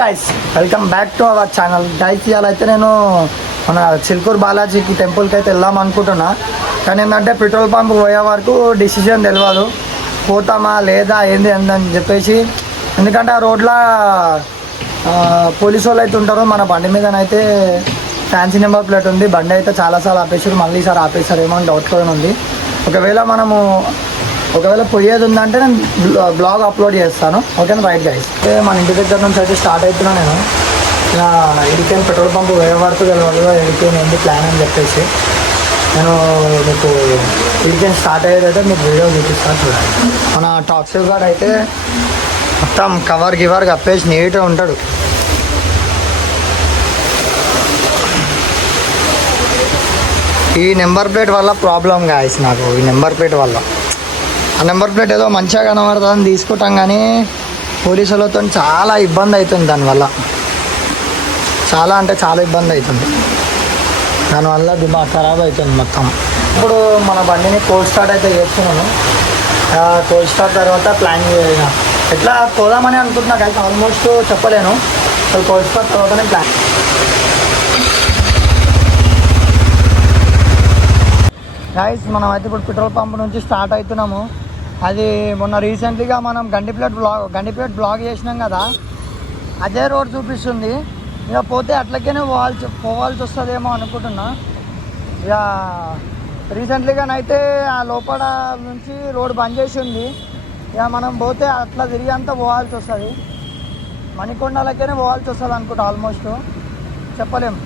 Guys welcome back to our channel. Guys ఇవాళ అయితే నేను మన చిల్కూరు బాలాజీకి టెంపుల్కి అయితే వెళ్దాం అనుకుంటున్నా. కానీ ఏంటంటే పెట్రోల్ పంప్ పోయే వరకు డిసిజన్ తెలియదు, పోతామా లేదా ఏంది అని చెప్పేసి. ఎందుకంటే ఆ రోడ్లో పోలీసు వాళ్ళు అయితే ఉంటారు. మన బండి మీదనైతే ఫ్యాన్సీ నెంబర్ ప్లేట్ ఉంది. బండి అయితే చాలాసార్లు ఆపేసారు, మళ్ళీ ఈసారి ఆపేసారు ఏమో అని డౌట్ కూడా ఉంది. ఒకవేళ పోయేది ఉందంటే నేను బ్లాగ్ అప్లోడ్ చేస్తాను. ఓకేనా? రైట్ గైస్, మన ఇంటి దగ్గర నుంచి అయితే స్టార్ట్ అవుతున్నా నేను. ఇడికేం పెట్రోల్ పంప్ వేరే వరకు తెలియదు, ఇడికేం ఏంటి ప్లాన్ అని చెప్పేసి నేను మీకు ఇడికేం స్టార్ట్ అయ్యేదైతే మీకు వీడియో చూపిస్తాను చూడండి. మన టాక్సీ గార్డ్ అయితే మొత్తం కవర్ కప్పేసి నీట్గా ఉంటాడు. ఈ నెంబర్ ప్లేట్ వల్ల ప్రాబ్లం గాయస్ నాకు. ఈ నెంబర్ ప్లేట్ వల్ల ఆ నెంబర్ ప్లేట్ ఏదో మంచిగా కనబడుతుందని తీసుకుంటాం, కానీ పోలీసులతో చాలా ఇబ్బంది అవుతుంది. దానివల్ల చాలా అంటే చాలా ఇబ్బంది అవుతుంది. దానివల్ల దిమాగ్ ఖరాబ్ అవుతుంది మొత్తం. ఇప్పుడు మన బండిని కోల్డ్ స్టార్ట్ అయితే చేస్తున్నాను. కోల్డ్ స్టార్ట్ తర్వాత ప్లాన్ ఎట్లా పోదామని అనుకుంటున్నా కానీ ఆల్మోస్ట్ చెప్పలేను. కోల్డ్ స్టార్ట్ తర్వాతనే ప్లాన్. గైస్ మనం అయితే ఇప్పుడు పెట్రోల్ పంప్ నుంచి స్టార్ట్ అవుతున్నాము. అది మొన్న రీసెంట్లీగా మనం గండిపేట బ్లాగ్ చేసినాం కదా, అదే రోడ్ చూపిస్తుంది. ఇక పోతే అట్లకేనే పోవాల్సి వస్తుందేమో అనుకుంటున్నా. ఇక రీసెంట్లీగానైతే ఆ లోపల నుంచి రోడ్ బంద్ చేసి ఉంది. ఇక మనం పోతే అట్లా తిరిగి అంతా పోవాల్సి వస్తుంది. మణికొండలకేనే పోవాల్సి వస్తుంది అనుకుంటా. ఆల్మోస్ట్ చెప్పలేము.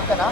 ఓకేనా?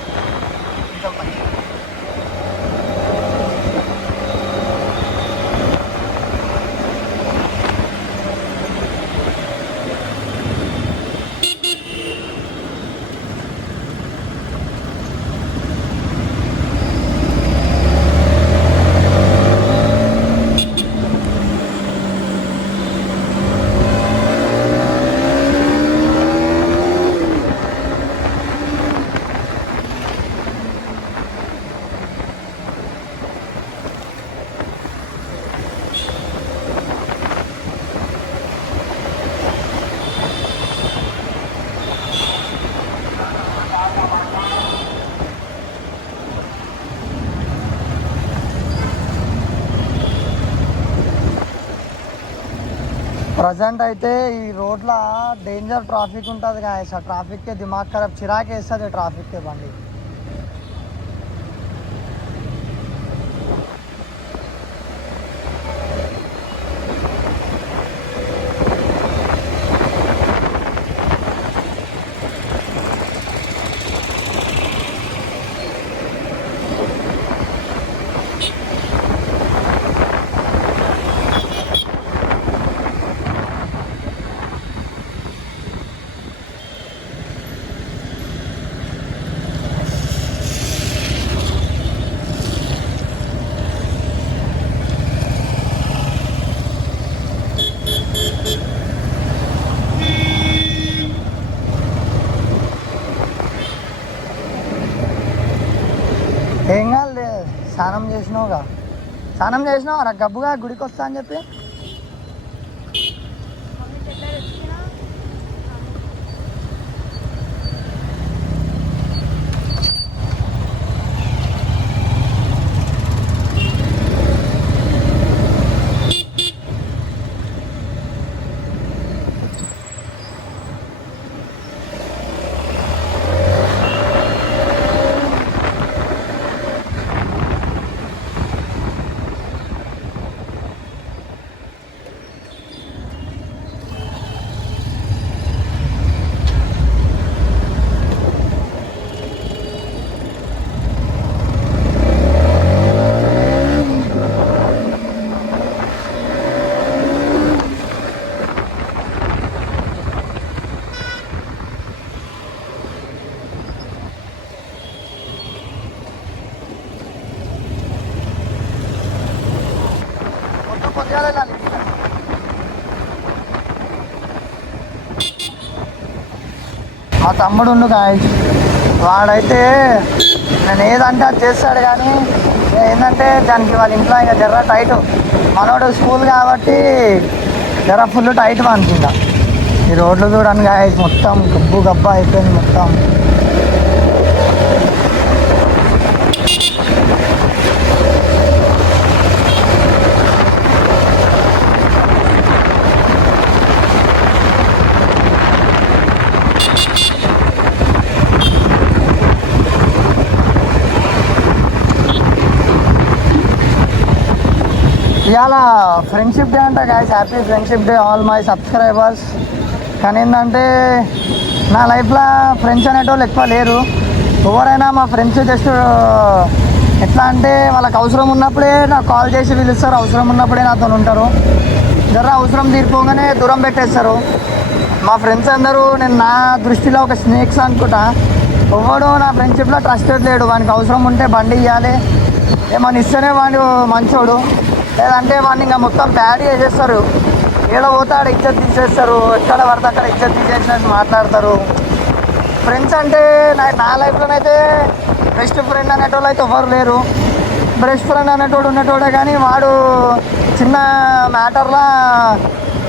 ప్రజెంట్ అయితే ఈ రోడ్లో డేంజర్ ట్రాఫిక్ ఉంటుంది గాయస్. ఆ ట్రాఫిక్కే దిమాగ్ ఖరాబ్, చిరాకు వేస్తుంది ట్రాఫిక్కే బండి. ఏం కాదు, స్నానం చేసినావుగా నాకు గబ్బుగా గుడికి వస్తా అని చెప్పి. మా తమ్ముడు ఉండు గాయస్, వాడైతే నేను ఏదంటే అది చేస్తాడు, కానీ ఏంటంటే దానికి వాళ్ళ ఇంట్లో ఇంకా జర్ర టైట్. మనోడు స్కూల్ కాబట్టి జర ఫుల్ టైట్ అనుకుంటా. ఈ రోడ్లు చూడండి గాయస్, మొత్తం గబ్బు గబ్బా అయిపోయింది మొత్తం. ఇవాళ ఫ్రెండ్షిప్ డే అంట guys, happy friendship day all my subscribers. కానీ ఏంటంటే నా లైఫ్లో ఫ్రెండ్స్ అనేటోళ్ళు ఎక్కువ లేరు. ఎవరైనా మా ఫ్రెండ్స్ జస్ట్ ఎట్లా అంటే వాళ్ళకి అవసరం ఉన్నప్పుడే నాకు కాల్ చేసి పిలుస్తారు, అవసరం ఉన్నప్పుడే నాతో ఉంటారు. జర అవసరం తీరిపోగానే దూరం పెట్టేస్తారు. మా ఫ్రెండ్స్ అందరూ నేను నా దృష్టిలో ఒక స్నేక్స్ అనుకుంటా. ఎవడు నా ఫ్రెండ్షిప్లో ట్రస్టెడ్ లేడు. వానికి అవసరం ఉంటే బండి ఇవ్వాలి, ఏమని ఇస్తేనే వాడు మంచోడు, లేదంటే వాడిని ఇంకా మొత్తం ప్యాడ్ చేసేస్తారు. ఏడ పోతాడు ఇజ్జత్ తీసేస్తారు, ఎక్కడ పడితే అక్కడ ఇజ్జత్ తీసేసినట్టు మాట్లాడతారు. ఫ్రెండ్స్ అంటే నా లైఫ్లోనైతే బెస్ట్ ఫ్రెండ్ అనేటోళ్ళు అయితే ఎవరు లేరు. బెస్ట్ ఫ్రెండ్ అనేటోడు ఉన్నటోడే, కానీ వాడు చిన్న మ్యాటర్లో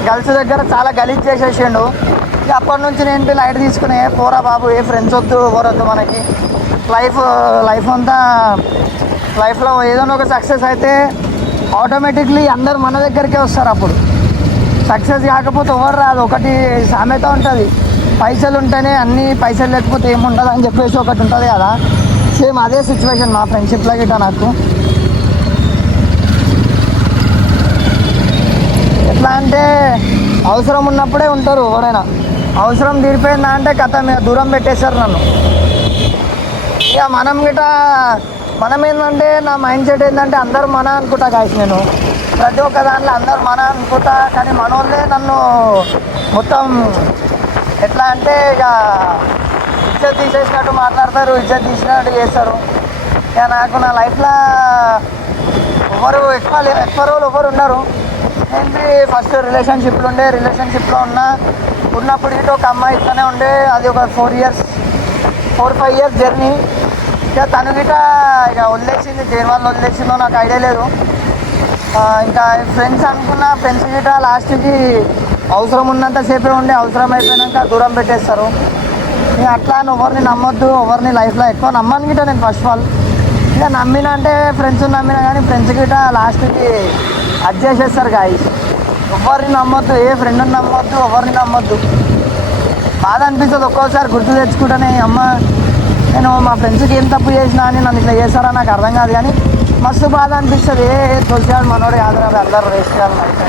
గర్ల్స్ దగ్గర చాలా గలీజ్ చేసేసిండు. ఇక అప్పటి నుంచి నేను లైట్ తీసుకునే పోరా బాబు, ఏ ఫ్రెండ్స్ వద్దు ఎవరొద్దు మనకి. లైఫ్ అంతా లైఫ్లో ఏదైనా ఒక సక్సెస్ అయితే ఆటోమేటిక్లీ అందరు మన దగ్గరికే వస్తారు. అప్పుడు సక్సెస్ కాకపోతే ఎవరు రాదు. ఒకటి సామెత ఉంటుంది, పైసలు ఉంటేనే అన్నీ, పైసలు లేకపోతే ఏముండదు అని చెప్పేసి ఒకటి ఉంటుంది కదా. సేమ్ అదే సిచ్యువేషన్ మా ఫ్రెండ్షిప్లో గిట్ట నాకు. ఎట్లా అంటే అవసరం ఉన్నప్పుడే ఉంటారు ఎవరైనా, అవసరం తీరిపోయిందా అంటే కథ మీద దూరం పెట్టేశారు నన్ను. ఇక మనం ఏంటంటే నా మైండ్ సెట్ ఏంటంటే అందరూ మన అనుకుంటా గాయస్. నేను ప్రతి ఒక్క దాంట్లో అందరూ మన అనుకుంటా, కానీ మన వాళ్ళే నన్ను మొత్తం ఎట్లా అంటే ఇక ఇజ్జత్ తీసేసినట్టు మాట్లాడతారు, ఇజ్జత్ తీసినట్టు చేస్తారు. ఇక నాకు నా లైఫ్లో ఎవరు ఎక్కువ రోజులు ఎవరు ఉన్నారు. ఏంటి ఫస్ట్ రిలేషన్షిప్లో ఉన్నప్పుడు ఇటు ఒక అమ్మాయి ఇట్లానే ఉండే, అది ఒక 4-5 ఇయర్స్ జర్నీ. ఇక తను గిట ఇక వదిలేసింది, దేని వల్ల వదిలేసిందో నాకు ఐడియా లేదు. ఇంకా ఫ్రెండ్స్ గిట లాస్ట్కి అవసరం ఉన్నంతసేపే ఉండి అవసరం అయిపోయినాక దూరం పెట్టేస్తారు. ఇక అట్లా ఎవరిని నమ్మొద్దు, ఎవరిని లైఫ్లో ఎక్కువ నమ్మను గిట నేను. ఫస్ట్ ఆఫ్ ఆల్ ఇక నమ్మినా అంటే ఫ్రెండ్స్ నమ్మినా, కానీ ఫ్రెండ్స్ గిట లాస్ట్కి అది చేసేస్తారు గాయస్. ఎవరిని నమ్మొద్దు, ఏ ఫ్రెండ్ని నమ్మొద్దు, ఎవరిని నమ్మొద్దు. బాధ అనిపిస్తుంది ఒక్కోసారి గుర్తు తెచ్చుకుంటేనే, అమ్మ నేను మా ఫ్రెండ్స్కి ఏం తప్పు చేసినా అని నన్ను ఇట్లా చేస్తారా నాకు అర్థం కాదు, కానీ మస్తు బాధ అనిపిస్తుంది. తొలిసాడు మనోడు కాదు, అందరూ వేస్ట్ చేయాలి అయితే.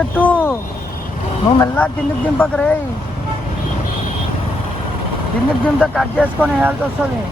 చెట్టు, నువ్వు మెల్లగా కిందికి దింపక రే, కిందికి దింపితే కట్ చేసుకొని వేయాల్సి వస్తుంది.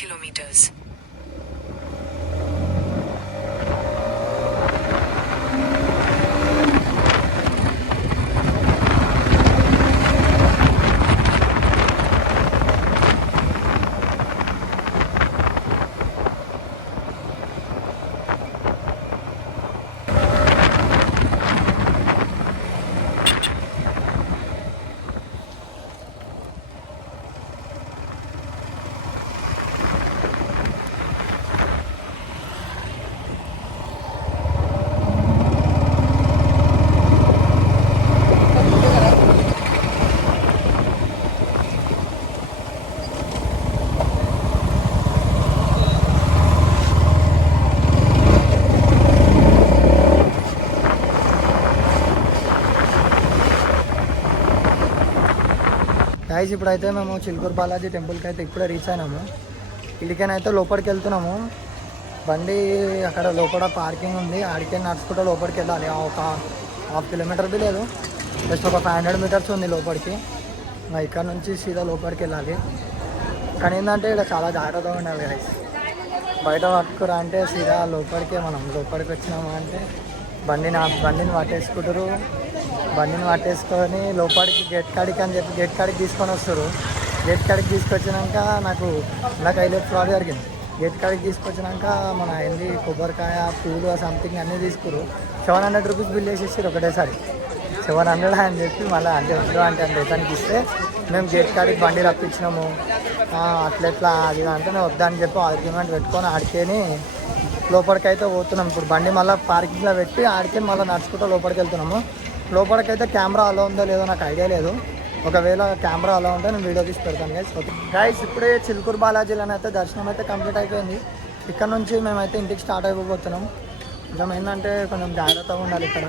kilometers. గైస్ ఇప్పుడైతే మేము చిలుకూరు బాలాజీ టెంపుల్కి అయితే ఇప్పుడే రీచ్ అయినాము. ఇడికైతే లోపలికి వెళ్తున్నాము. బండి అక్కడ లోపల పార్కింగ్ ఉంది, ఆడికే నడుచుకుంటూ లోపలికి వెళ్ళాలి. ఒక హాఫ్ కిలోమీటర్ బి లేదు, జస్ట్ ఒక 500 మీటర్స్ ఉంది లోపలికి. ఇక్కడ నుంచి సీదా లోపలికి వెళ్ళాలి. కానీ ఏంటంటే ఇక్కడ చాలా జాగ్రత్తగా ఉండాలి గైస్. బయట పట్టుకురా అంటే సీదా లోపలికే, మనం లోపలికి వచ్చినాము అంటే బండిని పట్టేసుకుంటారు. బండిని పట్టేసుకొని లోపలికి గేట్ కాడికి అని చెప్పి గేట్ కాడికి తీసుకొని వస్తారు. గేట్ కాడికి తీసుకొచ్చినాక నాకు హైలైట్ ఫ్రాడ్ జరిగింది. గేట్ కాడికి తీసుకొచ్చినాక మన ఏంది కొబ్బరికాయ పూలు సంథింగ్ అన్నీ తీసుకురు. 700 రూపీస్ బిల్ వేసేసారు ఒకటేసారి. 700 అని చెప్పి మళ్ళీ అంటే వద్దు అంటే రిటర్న్కి ఇస్తే మేము గేట్ కాడికి బండి రప్పించినాము. అట్లెట్లా అది అంటే నేను వద్దని చెప్పి ఆర్గ్యుమెంట్ పెట్టుకొని ఆడికేని లోపలికైతే పోతున్నాం. ఇప్పుడు బండి మళ్ళీ పార్కింగ్లో పెట్టి ఆడికే మళ్ళీ నడుచుకుంటూ లోపలికి వెళ్తున్నాము. లోపలికైతే కెమెరా అలా ఉందో లేదో నాకు ఐడియా లేదు. ఒకవేళ కెమెరా అలా ఉంటే నేను వీడియో తీసి పెడతాను గైస్. ఇప్పుడే చిలుకూరు బాలాజీలోనే అయితే దర్శనం అయితే కంప్లీట్ అయిపోయింది. ఇక్కడ నుంచి మేమైతే ఇంటికి స్టార్ట్ అయిపోతున్నాం. కొంచెం ఏంటంటే కొంచెం జాగ్రత్తగా ఉండాలి. ఇక్కడ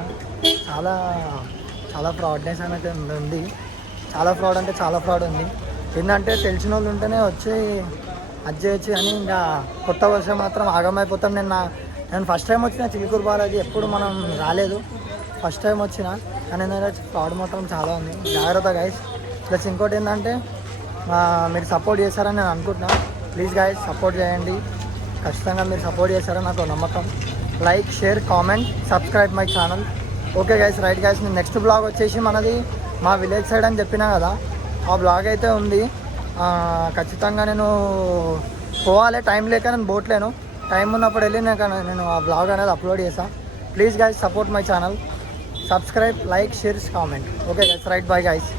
చాలా ఫ్రాడ్నెస్ అనేది ఉంది. చాలా ఫ్రాడ్ అంటే చాలా ఫ్రాడ్ ఉంది. ఏంటంటే తెలిసిన వాళ్ళు ఉంటేనే వచ్చి అది చేయొచ్చు అని ఇంకా కొత్త వర్షం మాత్రం ఆగమైపోతాం. నేను ఫస్ట్ టైం వచ్చిన చిలుకూరు బాలాజీ, ఎప్పుడు మనం రాలేదు, ఫస్ట్ టైం వచ్చిన. కానీ ఏంటంటే ఫ్రాడ్ మాత్రం చాలా ఉంది. జాగ్రత్త గైస్. ప్లస్ ఇంకోటి ఏంటంటే మీరు సపోర్ట్ చేస్తారని నేను అనుకుంటున్నాను. ప్లీజ్ గైస్ సపోర్ట్ చేయండి. ఖచ్చితంగా మీరు సపోర్ట్ చేస్తారని నాకు నమ్మకం. Like, share, comment, subscribe my channel. Okay guys, right guys. నేను నెక్స్ట్ బ్లాగ్ వచ్చేసి మనది మా విలేజ్ సైడ్ అని చెప్పినా కదా, ఆ బ్లాగ్ అయితే ఉంది. ఖచ్చితంగా నేను పోవాలి. టైం లేక నేను పోట్లేను. టైం ఉన్నప్పుడు వెళ్ళి నేను ఆ బ్లాగ్ అనేది అప్లోడ్ చేస్తాను. Please guys support my channel. Subscribe, like, share, comment. Okay guys, right, bye guys.